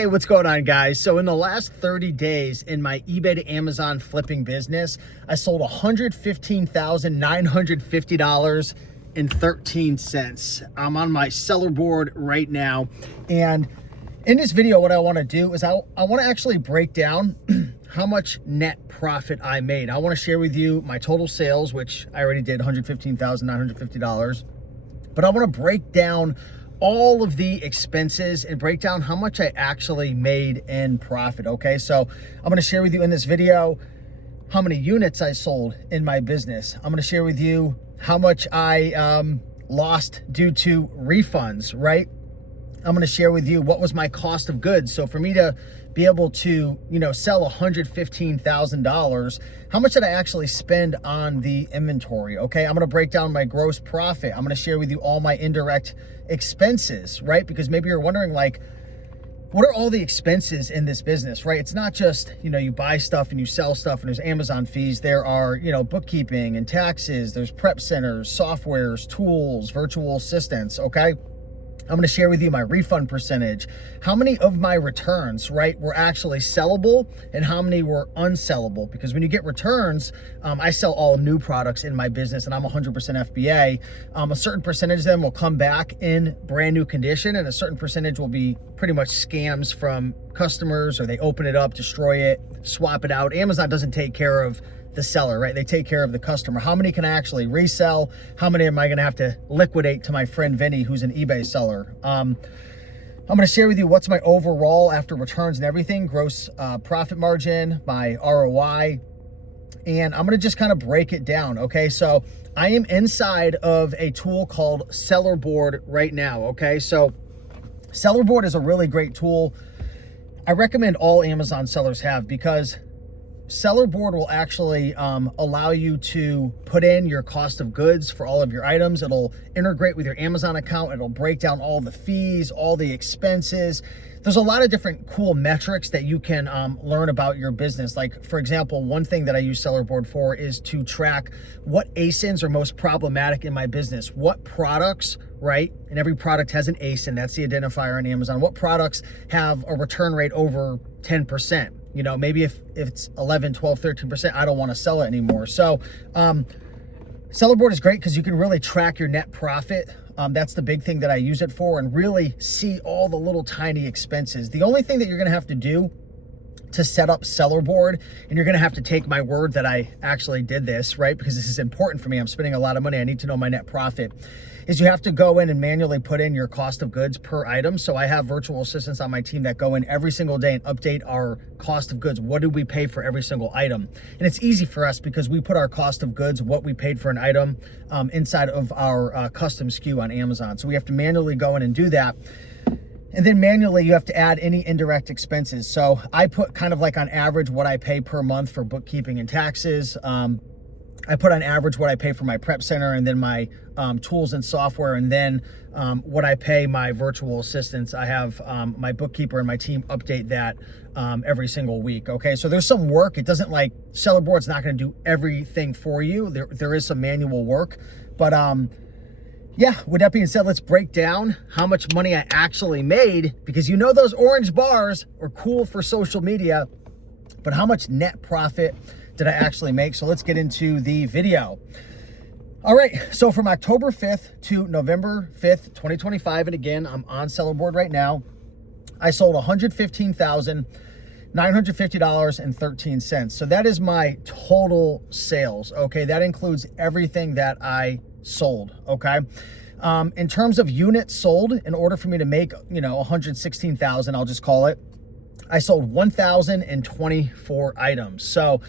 Hey, what's going on, guys? So in the last 30 days in my eBay to Amazon flipping business, I sold $115,950.13. I'm on my Sellerboard right now. And in this video, what I want to do is I want to actually break down how much net profit I made. I want to share with you my total sales, which I already did, $115,950. But I want to break down all of the expenses and break down how much I actually made in profit, okay? So I'm gonna share with you in this video how many units I sold in my business. I'm gonna share with you how much I lost due to refunds, right? I'm gonna share with you what was my cost of goods. So for me to be able to, sell $115,000, how much did I actually spend on the inventory, okay? I'm gonna break down my gross profit. I'm gonna share with you all my indirect expenses, right? Because maybe you're wondering, like, what are all the expenses in this business, right? It's not just, you buy stuff and you sell stuff and there's Amazon fees. There are, bookkeeping and taxes. There's prep centers, softwares, tools, virtual assistants, okay? I'm gonna share with you my refund percentage, how many of my returns, right, were actually sellable and how many were unsellable. Because when you get returns, I sell all new products in my business and I'm 100% FBA. A certain percentage of them will come back in brand new condition and a certain percentage will be pretty much scams from customers, or they open it up, destroy it, swap it out. Amazon doesn't take care of the seller, right? They take care of the customer. How many can I actually resell? How many am I gonna have to liquidate to my friend Vinny, who's an eBay seller? I'm gonna share with you what's my overall, after returns and everything, gross profit margin, my ROI, and I'm gonna just kind of break it down, okay? So I am inside of a tool called Sellerboard right now, okay? So Sellerboard is a really great tool. I recommend all Amazon sellers have, because Sellerboard will actually allow you to put in your cost of goods for all of your items. It'll integrate with your Amazon account. It'll break down all the fees, all the expenses. There's a lot of different cool metrics that you can learn about your business. Like, for example, one thing that I use Sellerboard for is to track what ASINs are most problematic in my business. What products, right? And every product has an ASIN. That's the identifier on Amazon. What products have a return rate over 10%? Maybe if it's 11, 12, 13%, I don't want to sell it anymore. So Sellerboard is great because you can really track your net profit. That's the big thing that I use it for, and really see all the little tiny expenses. The only thing that you're going to have to do to set up Sellerboard, and you're going to have to take my word that I actually did this, right? Because this is important for me. I'm spending a lot of money. I need to know my net profit. Is you have to go in and manually put in your cost of goods per item. So I have virtual assistants on my team that go in every single day and update our cost of goods. What do we pay for every single item? And it's easy for us because we put our cost of goods, what we paid for an item, inside of our custom SKU on Amazon. So we have to manually go in and do that. And then manually, you have to add any indirect expenses. So I put kind of like on average what I pay per month for bookkeeping and taxes. I put on average what I pay for my prep center, and then my tools and software, and then what I pay my virtual assistants. I have my bookkeeper and my team update that every single week, okay? So there's some work. It doesn't, like, Sellerboard's not gonna do everything for you. There is some manual work, but yeah, with that being said, let's break down how much money I actually made, because those orange bars are cool for social media, but how much net profit did I actually make? So let's get into the video. All right, so from October 5th to November 5th, 2025, and again, I'm on Sellerboard right now, I sold $115,950.13. So that is my total sales, okay? That includes everything that I sold, okay? In terms of units sold, in order for me to make, 116,000, I'll just call it, I sold 1,024 items. So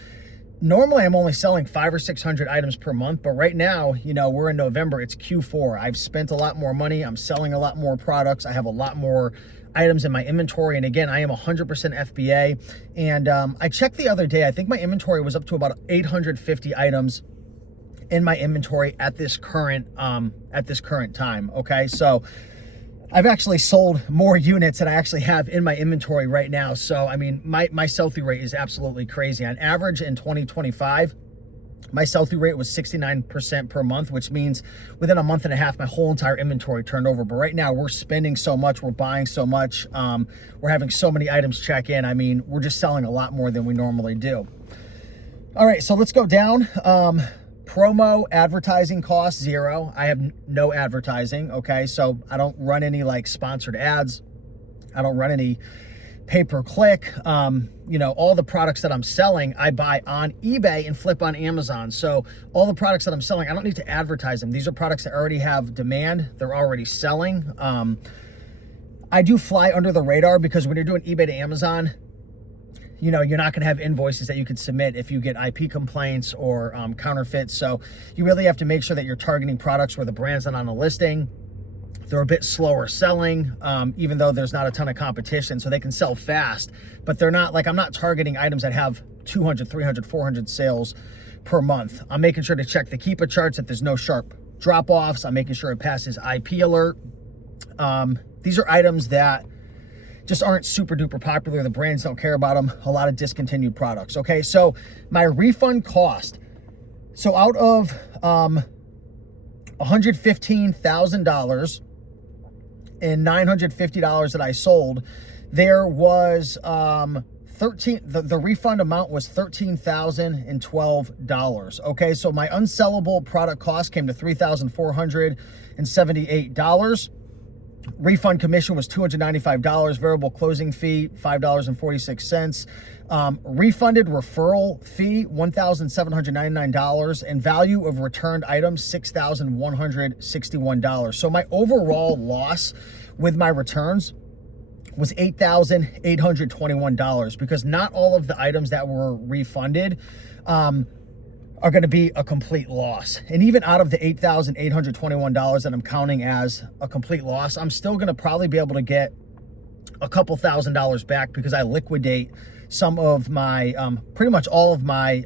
normally I'm only selling 500 or 600 items per month, but right now, we're in November, it's Q4. I've spent a lot more money. I'm selling a lot more products. I have a lot more items in my inventory. And again, I am 100% FBA. And I checked the other day, I think my inventory was up to about 850 items in my inventory at this current time, okay? So I've actually sold more units than I actually have in my inventory right now. So, I mean, my sell-through rate is absolutely crazy. On average in 2025, My sell-through rate was 69% per month, which means within a month and a half, my whole entire inventory turned over. But right now we're spending so much, we're buying so much, we're having so many items check in. I mean, we're just selling a lot more than we normally do. All right, so let's go down. Promo advertising costs, 0. I have no advertising, okay? So I don't run any like sponsored ads. I don't run any pay-per-click. You know, all the products that I'm selling, I buy on eBay and flip on Amazon. So all the products that I'm selling, I don't need to advertise them. These are products that already have demand. They're already selling. I do fly under the radar because when you're doing eBay to Amazon, you know, you're not going to have invoices that you can submit if you get IP complaints or counterfeits. So you really have to make sure that you're targeting products where the brand's not on the listing. They're a bit slower selling, even though there's not a ton of competition, so they can sell fast, but they're not like, I'm not targeting items that have 200, 300, 400 sales per month. I'm making sure to check the Keepa charts that there's no sharp drop-offs. I'm making sure it passes IP alert. These are items that just aren't super duper popular. The brands don't care about them. A lot of discontinued products. Okay, so my refund cost. So out of $115,000 and $950 that I sold, there was the refund amount was $13,012. Okay, so my unsellable product cost came to $3,478. Refund commission was $295. Variable closing fee, $5.46. Refunded referral fee, $1,799. And value of returned items, $6,161. So my overall loss with my returns was $8,821 because not all of the items that were refunded are going to be a complete loss. And even out of the $8,821 that I'm counting as a complete loss, I'm still going to probably be able to get a couple $1,000s back because I liquidate some of my, pretty much all of my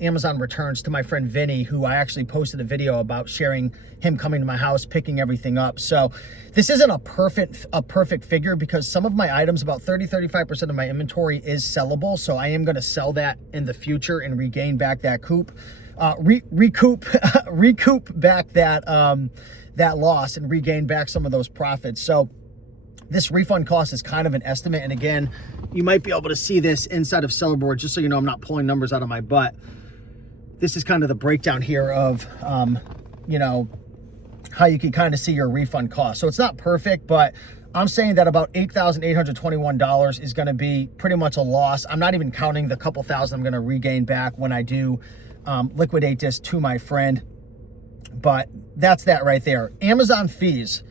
Amazon returns to my friend Vinny, who I actually posted a video about sharing him coming to my house, picking everything up. So this isn't a perfect figure because some of my items, about 30-35% of my inventory is sellable. So I am going to sell that in the future and regain back that recoup back that loss and regain back some of those profits. So this refund cost is kind of an estimate. And again, you might be able to see this inside of Sellerboard, just so you know I'm not pulling numbers out of my butt. This is kind of the breakdown here of, you know, how you can kind of see your refund cost. So it's not perfect, but I'm saying that about $8,821 is going to be pretty much a loss. I'm not even counting the couple thousand I'm going to regain back when I do liquidate this to my friend. But that's that right there. Amazon fees.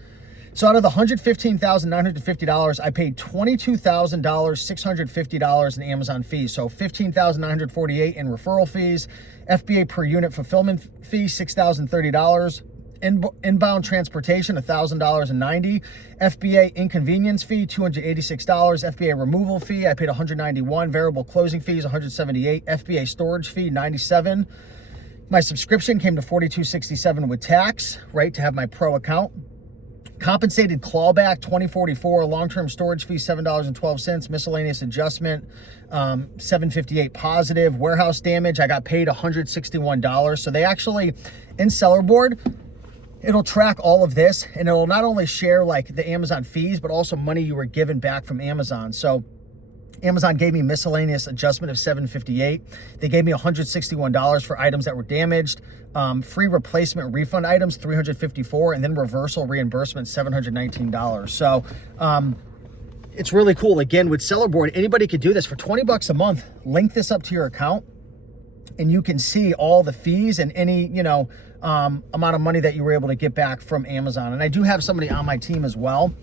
So out of the $115,950, I paid $22,650 in Amazon fees. So $15,948 in referral fees, FBA per unit fulfillment fee, $6,030, inbound transportation, $1,000.90, FBA inconvenience fee, $286, FBA removal fee, I paid $191, variable closing fees, $178, FBA storage fee, $97. My subscription came to $42.67 with tax, right, to have my pro account. Compensated clawback, $20.44. Long-term storage fee, $7.12. Miscellaneous adjustment, $7.58 positive. Warehouse damage, I got paid $161. So they actually, in Sellerboard, it'll track all of this, and it'll not only share like the Amazon fees, but also money you were given back from Amazon. So Amazon gave me miscellaneous adjustment of $7.58. They gave me $161 for items that were damaged. Free replacement refund items, $354, and then reversal reimbursement, $719. So it's really cool. Again, with Sellerboard, anybody could do this for 20 bucks a month. Link this up to your account, and you can see all the fees and any, you know, amount of money that you were able to get back from Amazon. And I do have somebody on my team as well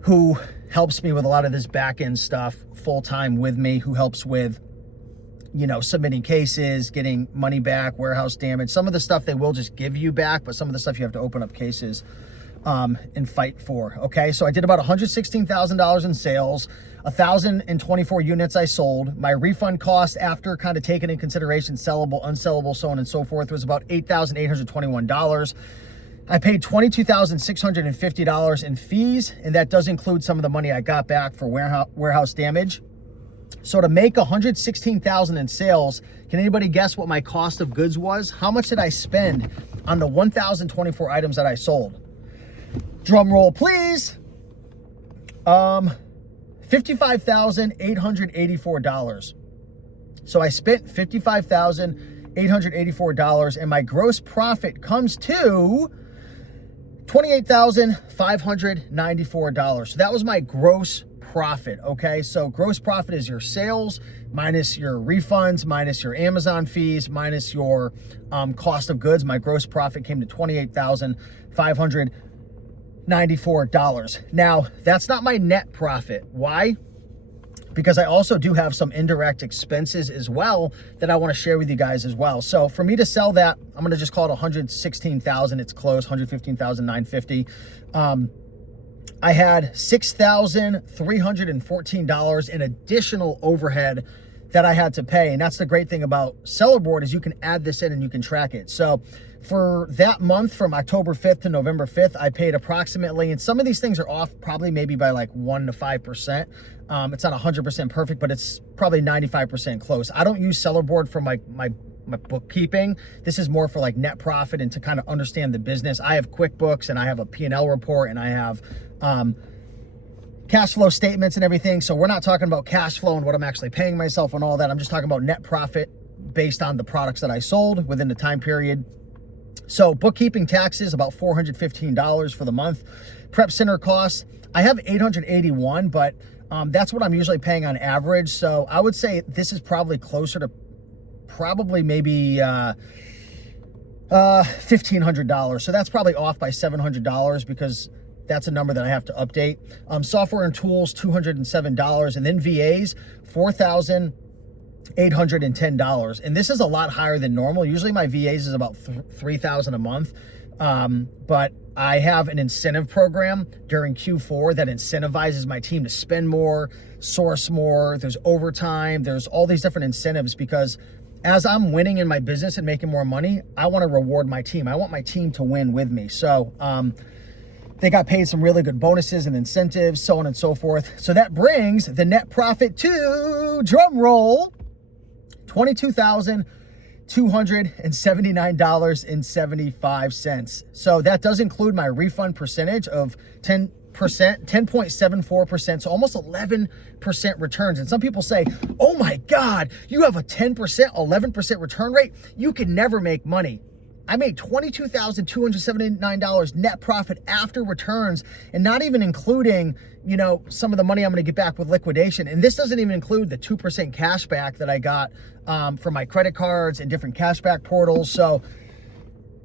who helps me with a lot of this back end stuff full-time with me, who helps with, you know, submitting cases, getting money back, warehouse damage. Some of the stuff they will just give you back, but some of the stuff you have to open up cases and fight for. Okay, so I did about $116,000 in sales, 1,024 units I sold. My refund cost, after kind of taking in consideration sellable, unsellable, so on and so forth, was about $8,821. I paid $22,650 in fees, and that does include some of the money I got back for warehouse damage. So to make 116,000 in sales, can anybody guess what my cost of goods was? How much did I spend on the 1,024 items that I sold? Drum roll, please. $55,884. So I spent $55,884, and my gross profit comes to $28,594. So that was my gross profit, okay? So gross profit is your sales minus your refunds, minus your Amazon fees, minus your cost of goods. My gross profit came to $28,594. Now, that's not my net profit. Why? Because I also do have some indirect expenses as well that I want to share with you guys as well. So for me to sell that, I'm going to just call it 116,000. It's close, 115,950. I had $6,314 in additional overhead that I had to pay. And that's the great thing about Sellerboard is you can add this in and you can track it. So for that month from October 5th to November 5th, I paid approximately, and some of these things are off probably maybe by like 1 to 5%. It's not 100% perfect, but it's probably 95% close. I don't use Sellerboard for my bookkeeping. This is more for like net profit and to kind of understand the business. I have QuickBooks and I have a P&L report and I have cash flow statements and everything. So we're not talking about cash flow and what I'm actually paying myself and all that. I'm just talking about net profit based on the products that I sold within the time period. So bookkeeping taxes, about $415 for the month. Prep center costs, I have $881, but that's what I'm usually paying on average. So I would say this is probably closer to maybe $1,500. So that's probably off by $700 because that's a number that I have to update. Software and tools, $207. And then VAs, $4,810. And this is a lot higher than normal. Usually my VAs is about $3,000 a month. But I have an incentive program during Q4 that incentivizes my team to spend more, source more. There's overtime. There's all these different incentives because as I'm winning in my business and making more money, I want to reward my team. I want my team to win with me. So they got paid some really good bonuses and incentives, so on and so forth. So that brings the net profit to, drum roll, $22,279.75. So that does include my refund percentage of 10%, 10.74%, so almost 11% returns. And some people say, oh my God, you have a 10%, 11% return rate. You can never make money. I made $22,279 net profit after returns, and not even including, you know, some of the money I'm going to get back with liquidation. And this doesn't even include the 2% cash back that I got for my credit cards and different cashback portals. So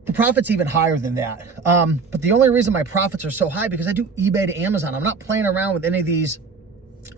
the profit's even higher than that. But the only reason my profits are so high because I do eBay to Amazon. I'm not playing around with any of these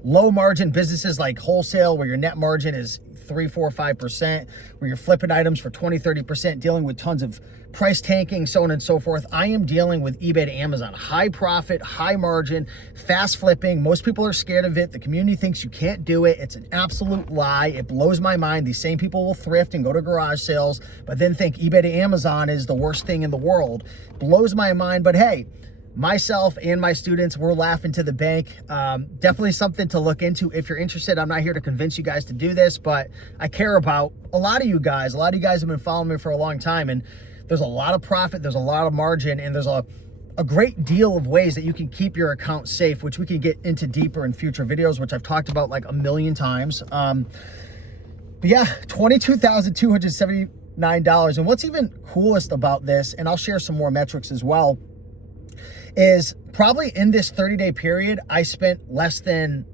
low margin businesses like wholesale where your net margin is 3, 4, 5%, where you're flipping items for 20, 30%, dealing with tons of price tanking, so on and so forth. I am dealing with eBay to Amazon. High profit, high margin, fast flipping. Most people are scared of it. The community thinks you can't do it. It's an absolute lie. It blows my mind. These same people will thrift and go to garage sales, but then think eBay to Amazon is the worst thing in the world. Blows my mind, but hey, myself and my students, we're laughing to the bank. Definitely something to look into if you're interested. I'm not here to convince you guys to do this, but I care about a lot of you guys. A lot of you guys have been following me for a long time, and there's a lot of profit, there's a lot of margin, and there's a great deal of ways that you can keep your account safe, which we can get into deeper in future videos, which I've talked about like a million times. But yeah, $22,279. And what's even coolest about this, and I'll share some more metrics as well, is probably in this 30-day period, I spent less than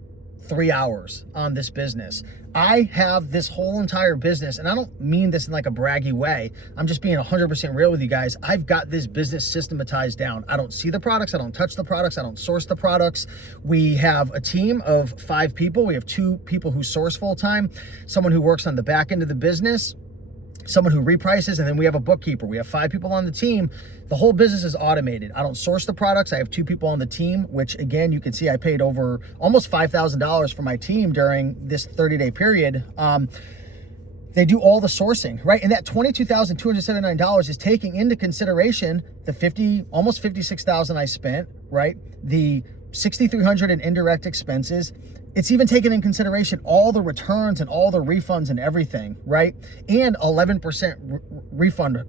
3 hours on this business. I have this whole entire business, and I don't mean this in like a braggy way. I'm just being 100% real with you guys. I've got this business systematized down. I don't see the products. I don't touch the products. I don't source the products. We have a team of 5 people. We have 2 people who source full-time, someone who works on the back end of the business, someone who reprices, and then we have a bookkeeper. We have 5 people on the team. The whole business is automated. I don't source the products. I have 2 people on the team, which again, you can see I paid over almost $5,000 for my team during this 30-day period. They do all the sourcing, right? And that $22,279 is taking into consideration the almost $56,000 I spent, right? The $6,300 in indirect expenses. it's even taken in consideration all the returns and all the refunds and everything, right? And 11% refund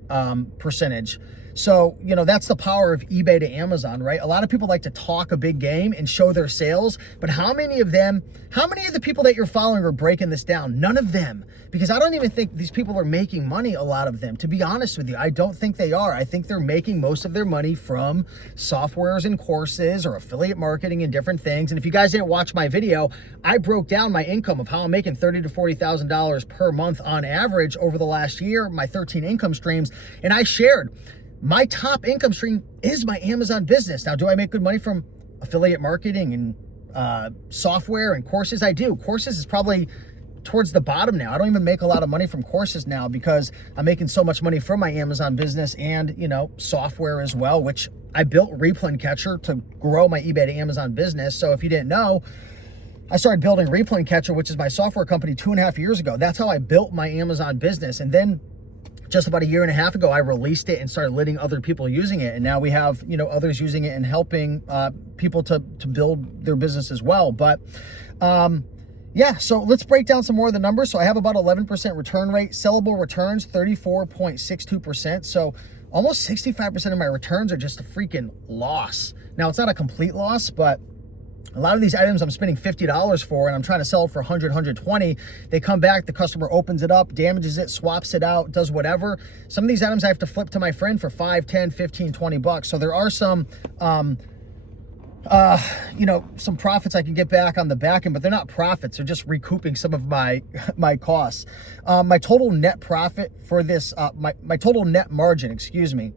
percentage. So, you know, that's the power of eBay to Amazon, right? A lot of people like to talk a big game and show their sales, but how many of the people that you're following are breaking this down? None of them, because I don't even think these people are making money, a lot of them. To be honest with you, I don't think they are. I think they're making most of their money from softwares and courses or affiliate marketing and different things. And if you guys didn't watch my video, I broke down my income of how I'm making $30,000 to $40,000 per month on average over the last year, my 13 income streams, and I shared my top income stream is my Amazon business. Now, do I make good money from affiliate marketing and software and courses? I do. Courses is probably towards the bottom now. I don't even make a lot of money from courses now because I'm making so much money from my Amazon business and, you know, software as well, which I built Replun Catcher to grow my eBay to Amazon business. So if you didn't know, I started building Replun Catcher, which is my software company, 2.5 years ago. That's how I built my Amazon business. And then just about 1.5 years ago, I released it and started letting other people using it. And now we have, you know, others using it and helping people to build their business as well. But yeah, so let's break down some more of the numbers. So I have about 11% return rate. Sellable returns, 34.62%. So almost 65% of my returns are just a freaking loss. Now, it's not a complete loss, but a lot of these items I'm spending $50 for and I'm trying to sell it for 100, 120. They come back, the customer opens it up, damages it, swaps it out, does whatever. Some of these items I have to flip to my friend for 5, 10, 15, 20 bucks. So there are some, you know, some profits I can get back on the back end, but they're not profits. They're just recouping some of my costs. My total net profit for this, my total net margin, excuse me,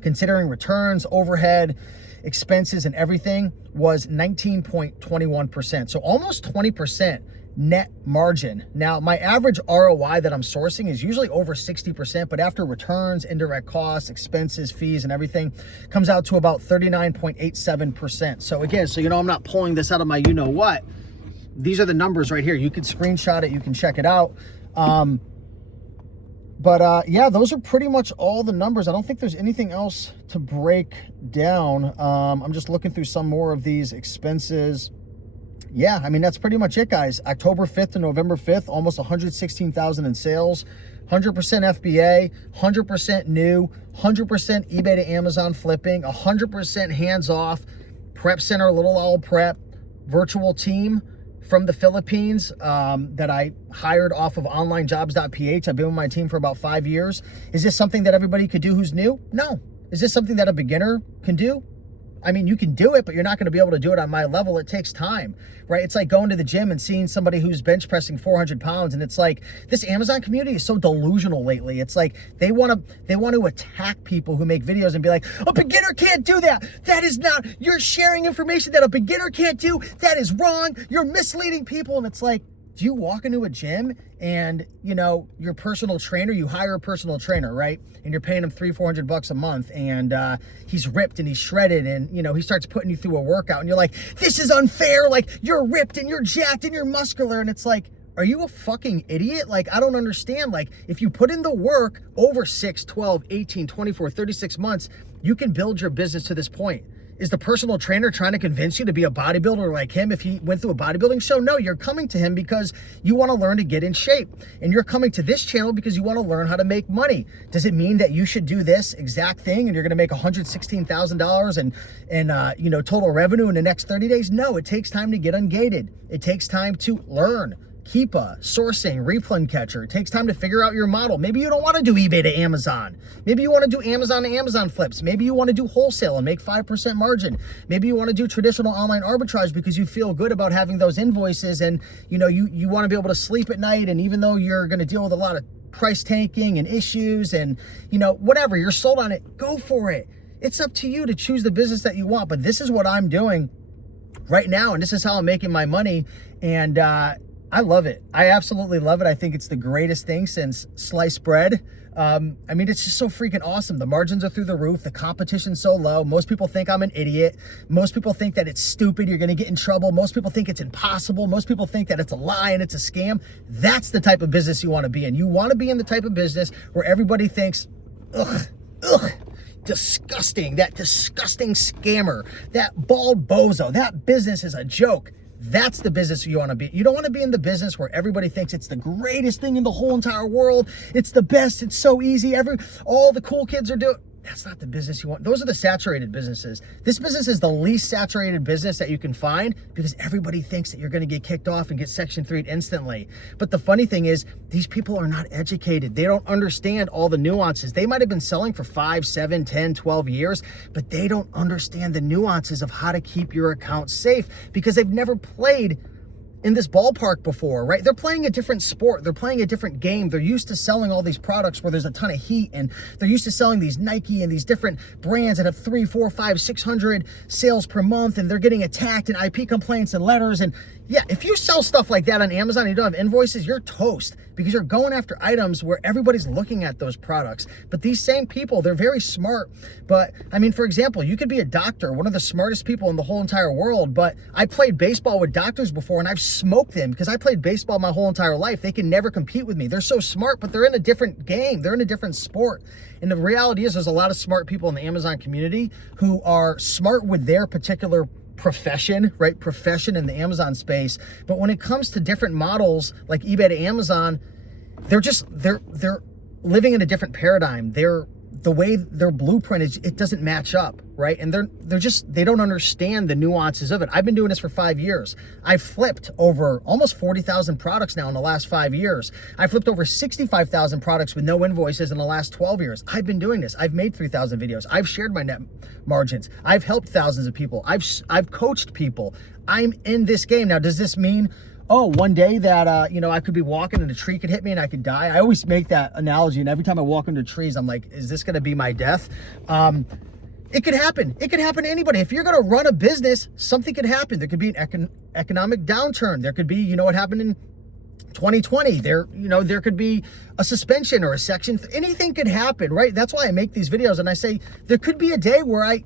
considering returns, overhead, expenses and everything was 19.21%. So almost 20% net margin. Now, my average ROI that I'm sourcing is usually over 60%, but after returns, indirect costs, expenses, fees, and everything, comes out to about 39.87%. So again, so you know I'm not pulling this out of my you-know-what. These are the numbers right here. You can screenshot it. You can check it out. Yeah, those are pretty much all the numbers. I don't think there's anything else to break down. I'm just looking through some more of these expenses. Yeah, I mean, that's pretty much it, guys. October 5th to November 5th, almost 116,000 in sales, 100% FBA, 100% new, 100% eBay to Amazon flipping, 100% hands-off, prep center, little owl prep, virtual team from the Philippines that I hired off of Onlinejobs.PH. I've been with my team for about 5 years. Is this something that everybody could do who's new? No. Is this something that a beginner can do? I mean, you can do it, but you're not going to be able to do it on my level. It takes time, right? It's like going to the gym and seeing somebody who's bench pressing 400 pounds. And it's like, this Amazon community is so delusional lately. It's like they want to attack people who make videos and be like, a beginner can't do that. That is not, you're sharing information that a beginner can't do. That is wrong. You're misleading people. And it's like, do you walk into a gym and, you know, your personal trainer, you hire a personal trainer, right? And you're paying him $300-400 a month and he's ripped and he's shredded and, you know, he starts putting you through a workout and you're like, this is unfair. Like, you're ripped and you're jacked and you're muscular. And it's like, are you a fucking idiot? Like, I don't understand. Like, if you put in the work over 6, 12, 18, 24, 36 months, you can build your business to this point. Is the personal trainer trying to convince you to be a bodybuilder like him if he went through a bodybuilding show? No, you're coming to him because you want to learn to get in shape. And you're coming to this channel because you want to learn how to make money. Does it mean that you should do this exact thing and you're going to make $116,000 and you know, total revenue in the next 30 days? No, it takes time to get ungated. It takes time to learn. Keepa, sourcing, Replun Catcher. It takes time to figure out your model. Maybe you don't want to do eBay to Amazon. Maybe you want to do Amazon to Amazon flips. Maybe you want to do wholesale and make 5% margin. Maybe you want to do traditional online arbitrage because you feel good about having those invoices and you know you want to be able to sleep at night, and even though you're going to deal with a lot of price tanking and issues and you know whatever, you're sold on it, go for it. It's up to you to choose the business that you want, but this is what I'm doing right now and this is how I'm making my money, and I love it. I absolutely love it. I think it's the greatest thing since sliced bread. I mean, it's just so freaking awesome. The margins are through the roof. The competition's so low. Most people think I'm an idiot. Most people think that it's stupid. You're going to get in trouble. Most people think it's impossible. Most people think that it's a lie and it's a scam. That's the type of business you want to be in. You want to be in the type of business where everybody thinks, ugh, disgusting, that disgusting scammer, that bald bozo, that business is a joke. That's the business you want to be. You don't want to be in the business where everybody thinks it's the greatest thing in the whole entire world. It's the best. It's so easy. All the cool kids are doing. That's not the business you want. Those are the saturated businesses. This business is the least saturated business that you can find because everybody thinks that you're going to get kicked off and get Section 3'd instantly. But the funny thing is, these people are not educated. They don't understand all the nuances. They might have been selling for 5, 7, 10, 12 years, but they don't understand the nuances of how to keep your account safe because they've never played in this ballpark before, right? They're playing a different sport. They're playing a different game. They're used to selling all these products where there's a ton of heat, and they're used to selling these Nike and these different brands that have 3, 4, 5, 600 sales per month, and they're getting attacked and IP complaints and letters. And yeah, if you sell stuff like that on Amazon and you don't have invoices, you're toast because you're going after items where everybody's looking at those products. But these same people, they're very smart. But I mean, for example, you could be a doctor, one of the smartest people in the whole entire world, but I played baseball with doctors before and I've smoked them because I played baseball my whole entire life. They can never compete with me. They're so smart, but they're in a different game. They're in a different sport. And the reality is there's a lot of smart people in the Amazon community who are smart with their particular profession, right? Profession in the Amazon space. But when it comes to different models like eBay to Amazon, they're living in a different paradigm. The way their blueprint is, it doesn't match up, right? And they don't understand the nuances of it. I've been doing this for 5 years. I've flipped over almost 40,000 products now in the last 5 years. I flipped over 65,000 products with no invoices in the last 12 years. I've been doing this. I've made 3,000 videos. I've shared my net margins. I've helped thousands of people. I've coached people. I'm in this game. Now, does this mean, oh, one day that, I could be walking and a tree could hit me and I could die? I always make that analogy, and every time I walk into trees, I'm like, is this gonna be my death? It could happen. It could happen to anybody. If you're gonna run a business, something could happen. There could be an economic downturn. There could be, what happened in 2020. There could be a suspension or a section. Anything could happen, right? That's why I make these videos and I say, there could be a day where I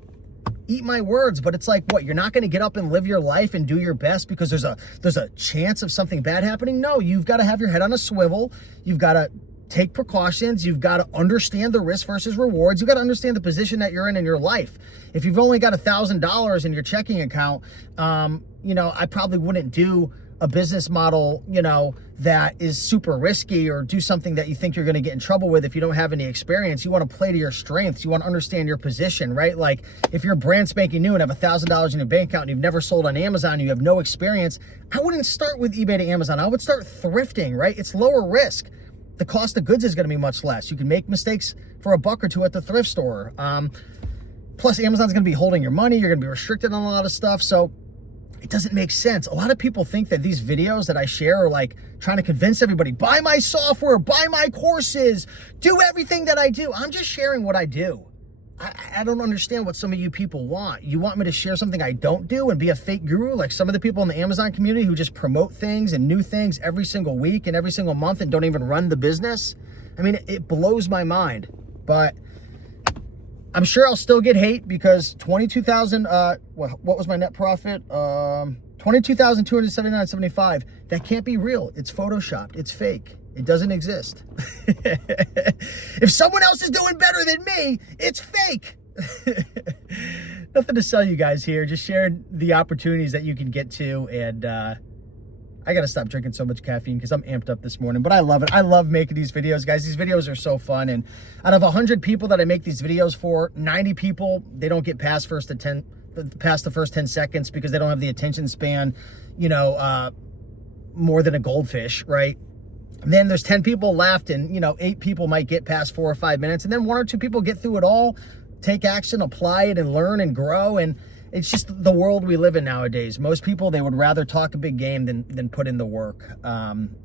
eat my words, but it's like, what, you're not going to get up and live your life and do your best because there's a chance of something bad happening? No, you've got to have your head on a swivel. You've got to take precautions. You've got to understand the risk versus rewards. You've got to understand the position that you're in your life. If you've only got $1,000 in your checking account, I probably wouldn't do a business model, that is super risky, or do something that you think you're going to get in trouble with if you don't have any experience. You want to play to your strengths. You want to understand your position, right? Like if you're brand spanking new and have $1,000 in your bank account and you've never sold on Amazon, and you have no experience, I wouldn't start with eBay to Amazon. I would start thrifting, right? It's lower risk. The cost of goods is going to be much less. You can make mistakes for $1 or $2 at the thrift store. Plus Amazon's going to be holding your money. You're going to be restricted on a lot of stuff. So it doesn't make sense. A lot of people think that these videos that I share are like trying to convince everybody, buy my software, buy my courses, do everything that I do. I'm just sharing what I do. I don't understand what some of you people want. You want me to share something I don't do and be a fake guru like some of the people in the Amazon community who just promote things and new things every single week and every single month and don't even run the business? I mean, it blows my mind. But I'm sure I'll still get hate because 22,000, what was my net profit? 22,279.75. That can't be real. It's photoshopped. It's fake. It doesn't exist. If someone else is doing better than me, it's fake. Nothing to sell you guys here. Just sharing the opportunities that you can get to. And I got to stop drinking so much caffeine because I'm amped up this morning, but I love it. I love making these videos, guys. These videos are so fun. And out of 100 people that I make these videos for, 90 people, they don't get past the first 10 seconds because they don't have the attention span, more than a goldfish, right? And then there's 10 people left, and 8 people might get past 4 or 5 minutes, and then 1 or 2 people get through it all, take action, apply it, and learn and grow. And it's just the world we live in nowadays. Most people, they would rather talk a big game than put in the work.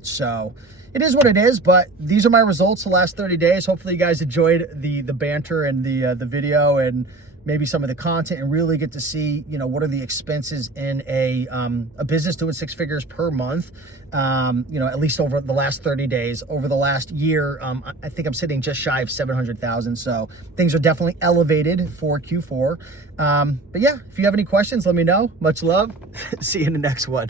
So it is what it is, but these are my results the last 30 days. Hopefully you guys enjoyed the banter and the video and maybe some of the content, and really get to see, what are the expenses in a business doing 6 figures per month, at least over the last 30 days. Over the last year, I think I'm sitting just shy of 700,000. So things are definitely elevated for Q4. But yeah, if you have any questions, let me know. Much love. See you in the next one.